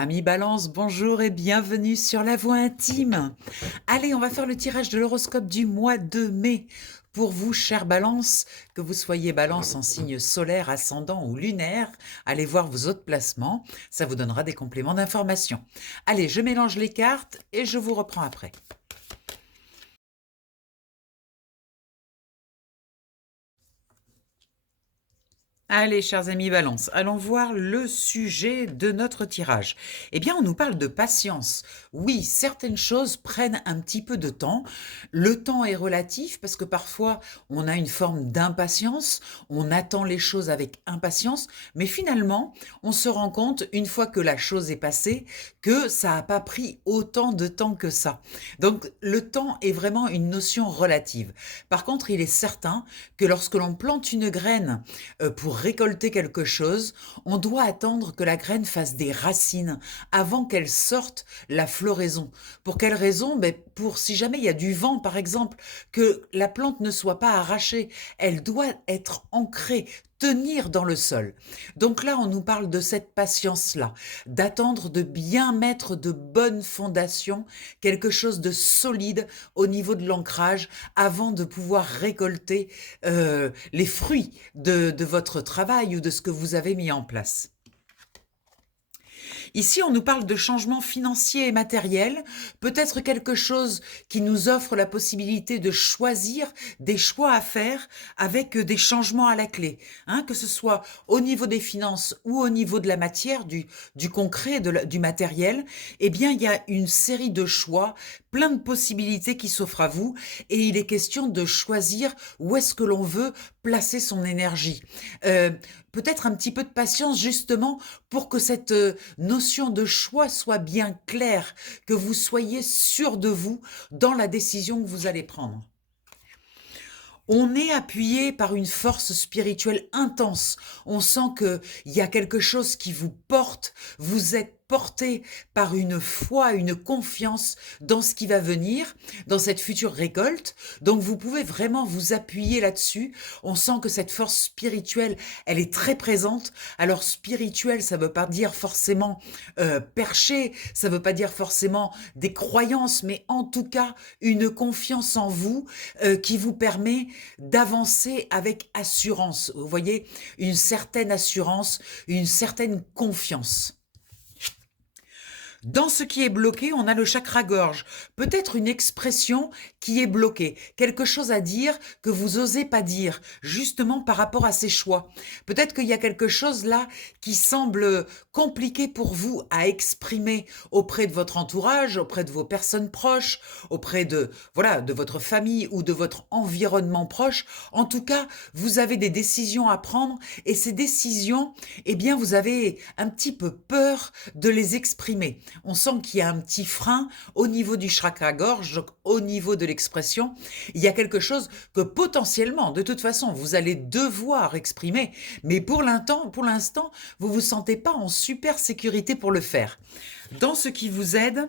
Amis Balance, bonjour et bienvenue sur La Voix Intime. Allez, on va faire le tirage de l'horoscope du mois de mai. Pour vous, chère Balance, que vous soyez Balance en signe solaire, ascendant ou lunaire, allez voir vos autres placements, ça vous donnera des compléments d'information. Allez, je mélange les cartes et je vous reprends après. Allez, chers amis Balance, allons voir le sujet de notre tirage. Eh bien, on nous parle de patience. Oui, certaines choses prennent un petit peu de temps. Le temps est relatif parce que parfois, on a une forme d'impatience, on attend les choses avec impatience, mais finalement, on se rend compte, une fois que la chose est passée, que ça n'a pas pris autant de temps que ça. Donc, le temps est vraiment une notion relative. Par contre, il est certain que lorsque l'on plante une graine pour récolter quelque chose, on doit attendre que la graine fasse des racines avant qu'elle sorte la floraison. Pour quelle raison? Pour si jamais il y a du vent, par exemple, que la plante ne soit pas arrachée, elle doit être ancrée, tenir dans le sol. Donc là, on nous parle de cette patience-là, d'attendre de bien mettre de bonnes fondations, quelque chose de solide au niveau de l'ancrage avant de pouvoir récolter les fruits de votre travail ou de ce que vous avez mis en place. Ici, on nous parle de changements financiers et matériels, peut-être quelque chose qui nous offre la possibilité de choisir des choix à faire avec des changements à la clé, hein, que ce soit au niveau des finances ou au niveau de la matière, du concret, du matériel. Eh bien, il y a une série de choix, plein de possibilités qui s'offrent à vous et il est question de choisir où est-ce que l'on veut placer son énergie. Euh, Peut-être un petit peu de patience justement pour que cette notion de choix soit bien claire, que vous soyez sûr de vous dans la décision que vous allez prendre. On est appuyé par une force spirituelle intense. On sent qu'il y a quelque chose qui vous porte. Vous êtes porté par une foi, une confiance dans ce qui va venir, dans cette future récolte. Donc vous pouvez vraiment vous appuyer là-dessus. On sent que cette force spirituelle, elle est très présente. Alors spirituel, ça ne veut pas dire forcément perché, ça ne veut pas dire forcément des croyances, mais en tout cas une confiance en vous qui vous permet d'avancer avec assurance. Vous voyez, une certaine assurance, une certaine confiance. Dans ce qui est bloqué, on a le chakra-gorge. Peut-être une expression qui est bloquée, quelque chose à dire que vous osez pas dire, justement par rapport à ces choix. Peut-être qu'il y a quelque chose là qui semble compliqué pour vous à exprimer auprès de votre entourage, auprès de vos personnes proches, auprès de, voilà, de votre famille ou de votre environnement proche. En tout cas, vous avez des décisions à prendre et ces décisions, eh bien, vous avez un petit peu peur de les exprimer. On sent qu'il y a un petit frein au niveau du chakra-gorge, donc au niveau de l'expression. Il y a quelque chose que potentiellement, de toute façon, vous allez devoir exprimer, mais pour l'instant, vous vous sentez pas en super sécurité pour le faire. Dans ce qui vous aide,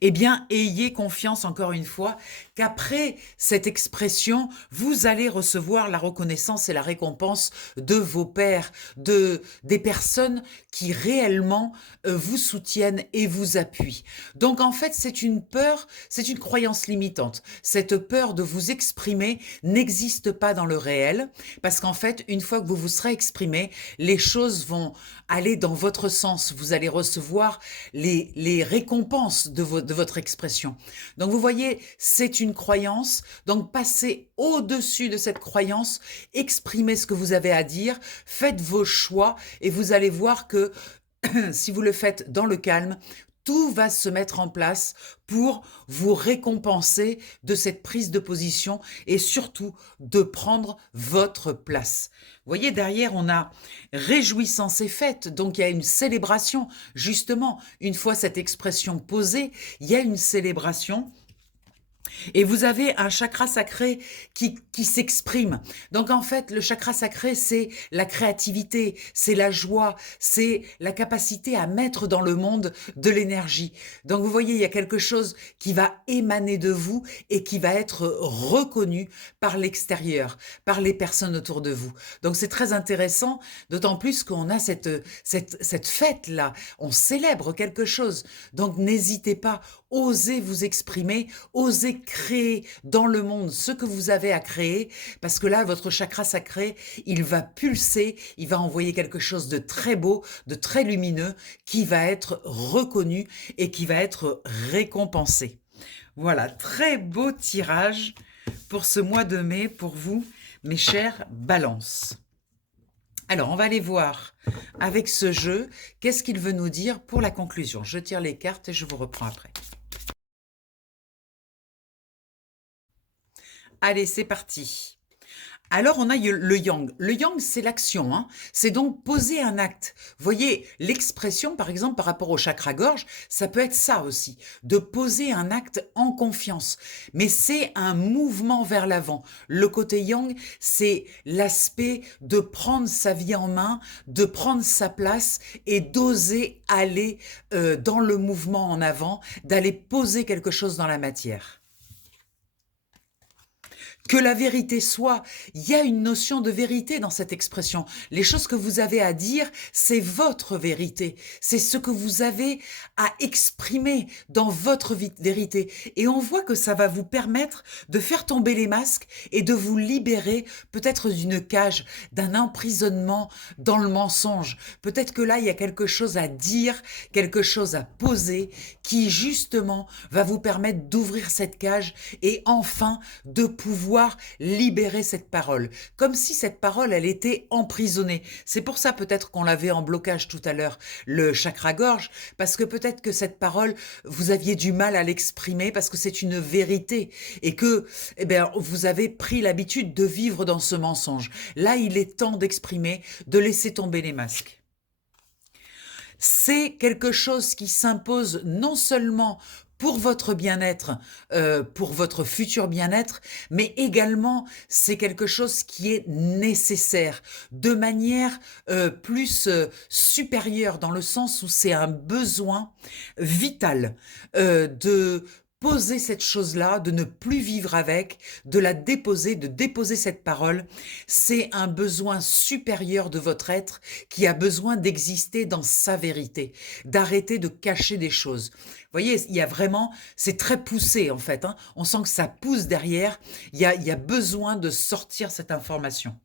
eh bien, ayez confiance encore une fois qu'après cette expression, vous allez recevoir la reconnaissance et la récompense de vos pairs, des personnes qui réellement vous soutiennent et vous appuient. Donc en fait, c'est une peur, c'est une croyance limitante. Cette peur de vous exprimer n'existe pas dans le réel parce qu'en fait, une fois que vous vous serez exprimé, les choses vont aller dans votre sens. Vous allez recevoir les récompenses de votre expression. Donc vous voyez, c'est une croyance. Donc passez au-dessus de cette croyance, exprimez ce que vous avez à dire, faites vos choix et vous allez voir que si vous le faites dans le calme, tout va se mettre en place pour vous récompenser de cette prise de position et surtout de prendre votre place. Vous voyez, derrière, on a réjouissance et fête, donc il y a une célébration. Justement, une fois cette expression posée, il y a une célébration Et vous avez un chakra sacré qui s'exprime. Donc en fait, le chakra sacré, c'est la créativité, c'est la joie, c'est la capacité à mettre dans le monde de l'énergie. Donc vous voyez, il y a quelque chose qui va émaner de vous et qui va être reconnu par l'extérieur, par les personnes autour de vous. Donc c'est très intéressant, d'autant plus qu'on a cette fête-là. On célèbre quelque chose. Donc n'hésitez pas, osez vous exprimer, osez créer dans le monde ce que vous avez à créer, parce que là, votre chakra sacré, il va pulser, il va envoyer quelque chose de très beau, de très lumineux, qui va être reconnu et qui va être récompensé. Voilà, très beau tirage pour ce mois de mai, pour vous, mes chers balances. Alors, on va aller voir avec ce jeu, qu'est-ce qu'il veut nous dire pour la conclusion. Je tire les cartes et je vous reprends après. Allez, c'est parti. Alors, on a le yang. Le yang, c'est l'action, hein. C'est donc poser un acte. Vous voyez, l'expression, par exemple, par rapport au chakra-gorge, ça peut être ça aussi, de poser un acte en confiance. Mais c'est un mouvement vers l'avant. Le côté yang, c'est l'aspect de prendre sa vie en main, de prendre sa place et d'oser aller dans le mouvement en avant, d'aller poser quelque chose dans la matière. Que la vérité soit, il y a une notion de vérité dans cette expression. Les choses que vous avez à dire, c'est votre vérité. C'est ce que vous avez à exprimer dans votre vérité. Et on voit que ça va vous permettre de faire tomber les masques et de vous libérer peut-être d'une cage, d'un emprisonnement dans le mensonge. Peut-être que là, il y a quelque chose à dire, quelque chose à poser qui justement va vous permettre d'ouvrir cette cage et enfin de pouvoir libérer cette parole, comme si cette parole, elle était emprisonnée. C'est pour ça peut-être qu'on l'avait en blocage tout à l'heure, le chakra-gorge, parce que peut-être que cette parole, vous aviez du mal à l'exprimer parce que c'est une vérité et que eh bien, vous avez pris l'habitude de vivre dans ce mensonge. Là, il est temps d'exprimer, de laisser tomber les masques. C'est quelque chose qui s'impose non seulement pour votre bien-être, pour votre futur bien-être, mais également c'est quelque chose qui est nécessaire, de manière plus supérieure, dans le sens où c'est un besoin vital de poser cette chose-là, de ne plus vivre avec, de la déposer, de déposer cette parole. C'est un besoin supérieur de votre être qui a besoin d'exister dans sa vérité, d'arrêter de cacher des choses. Vous voyez, il y a vraiment, c'est très poussé en fait, hein. On sent que ça pousse derrière, il y a besoin de sortir cette information.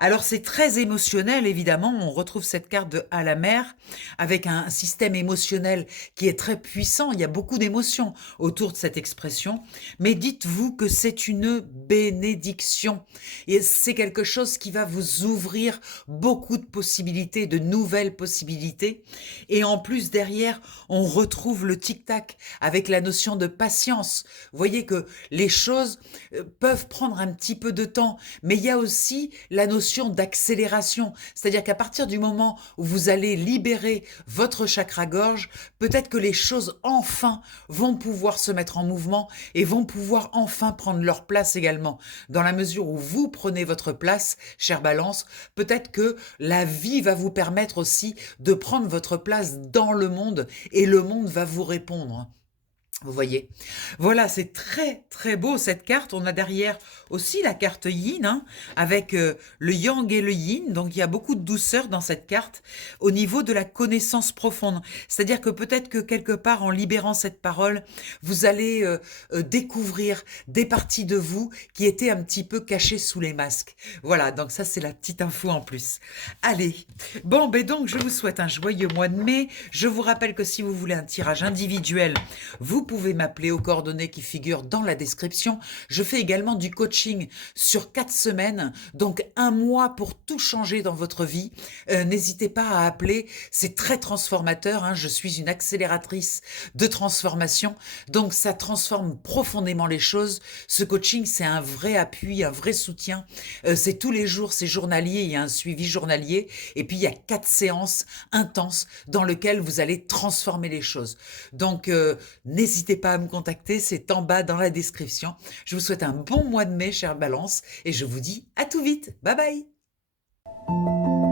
Alors c'est très émotionnel, évidemment, on retrouve cette carte de à la mer avec un système émotionnel qui est très puissant, il y a beaucoup d'émotions autour de cette expression, mais dites-vous que c'est une bénédiction et c'est quelque chose qui va vous ouvrir beaucoup de possibilités, de nouvelles possibilités et en plus derrière, on retrouve le tic-tac avec la notion de patience. Vous voyez que les choses peuvent prendre un petit peu de temps, mais il y a aussi la notion d'accélération, c'est-à-dire qu'à partir du moment où vous allez libérer votre chakra-gorge, peut-être que les choses enfin vont pouvoir se mettre en mouvement et vont pouvoir enfin prendre leur place également. Dans la mesure où vous prenez votre place, chère Balance, peut-être que la vie va vous permettre aussi de prendre votre place dans le monde et le monde va vous répondre. Vous voyez, voilà, c'est très très beau cette carte. On a derrière aussi la carte Yin, hein, avec le Yang et le Yin. Donc il y a beaucoup de douceur dans cette carte au niveau de la connaissance profonde. C'est-à-dire que peut-être que quelque part, en libérant cette parole, vous allez découvrir des parties de vous qui étaient un petit peu cachées sous les masques. Voilà, donc ça c'est la petite info en plus. Allez, bon, ben donc je vous souhaite un joyeux mois de mai. Je vous rappelle que si vous voulez un tirage individuel, vous pouvez m'appeler aux coordonnées qui figurent dans la description. Je fais également du coaching sur 4 semaines, donc un mois pour tout changer dans votre vie. N'hésitez pas à appeler, c'est très transformateur, hein. Je suis une accélératrice de transformation, donc ça transforme profondément les choses. Ce coaching, c'est un vrai appui, un vrai soutien. C'est tous les jours, c'est journalier, il y a un suivi journalier, et puis il y a 4 séances intenses dans lesquelles vous allez transformer les choses. Donc, n'hésitez n'hésitez pas à me contacter, c'est en bas dans la description. Je vous souhaite un bon mois de mai, chère Balance, et je vous dis à tout vite. Bye bye.